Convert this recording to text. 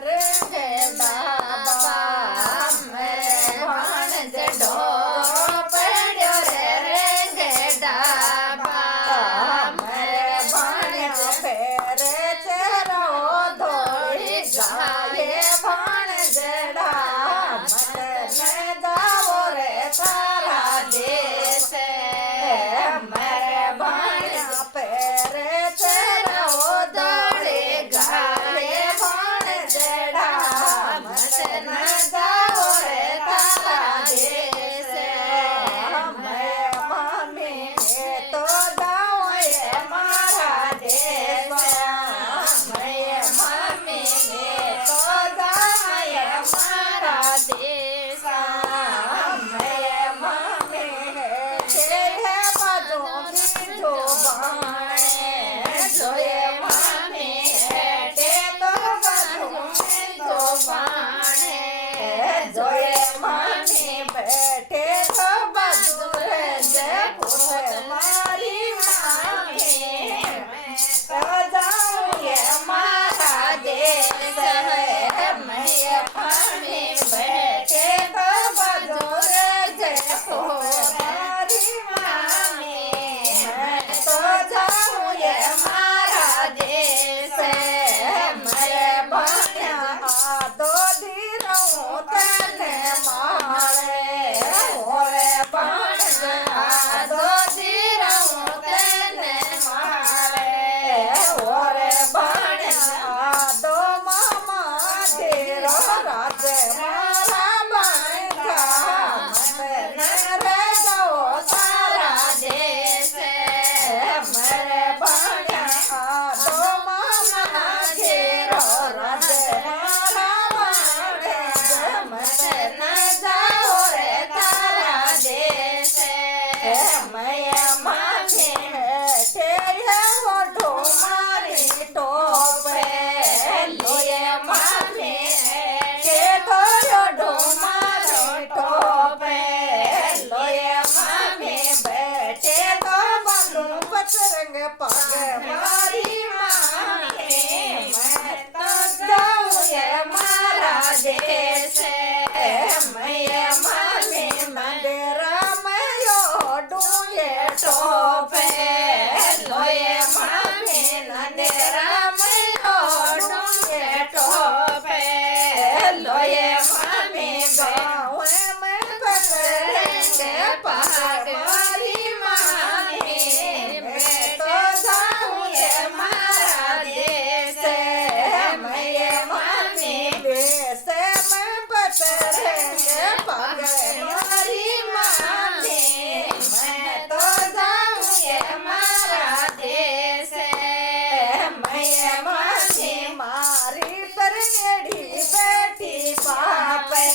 રેંગે ડાબા મેરે ભાણેજે ઢોરો પડ્યો રે રેંગે ડાબા મેરે ભાણેજ ફેરે છે રવો દોડી જાય ભાણેજડા મને જાવો રે તારા દેશે મેરે ભાણેજ ફેરે છે રવો દોડી ગાય ભાણેજડા મને જાવો રે તારા દેશે મેં મમ્મી ને તો દાવે મારા દેશ મેં મમ્મી ને તો દાવે મારા દેશ મેં મમ્મી ને છે બાજુ બીજું બાણે જોઈએ મમ્મી તે તો બાજુ બીજું બાણે જોઈએ મમ્મી બેઠે તો બાજુ જે પૂછે મારી મમ્મી તો જાઉં એ મારા દેશ મેં મમ્મી બેઠે તો બાજુ જે પૂછે મારી મમ્મી મેં તો જાઉં એ મારા દેશ મેં ભણ્યા તો દીરું તને મળે ઓરે ભણ્યા તો દીરું તને મળે ઓરે ભણ્યા તો મામા ધીરો રાજે મારા બાંધા મને રે ગો તારા દેશે મેરે ભણ્યા તો મામા ધીરો રાજે મારા બાંધા મને જાઓ રે તારા દેશે મેં મામી હેઠે ઓઢું મારી ટોપે લોએ મામી હેઠે તો ઓઢું મારી ટોપે લોએ મામી બેઠે તો બાંધું પચરંગ પગે મારી મામી મેં તો જાઉં એ મારા દેશે મેં મામી મંદિરમાં ઓઢું એ ટોપે લોએ મામી મંદિરમાં ઓઢું એ ટોપે લોએ મામી ગાવે મેં પકડેંગે પગ મારી મામી મેં તો જાઉં એ મારા દેશે મેં મામી દેશે મેં પકડેંગે પગ મારી મામી મેં તો જાઉં એ મારા દેશે મેં મામી મારી પર બેઠી બાપે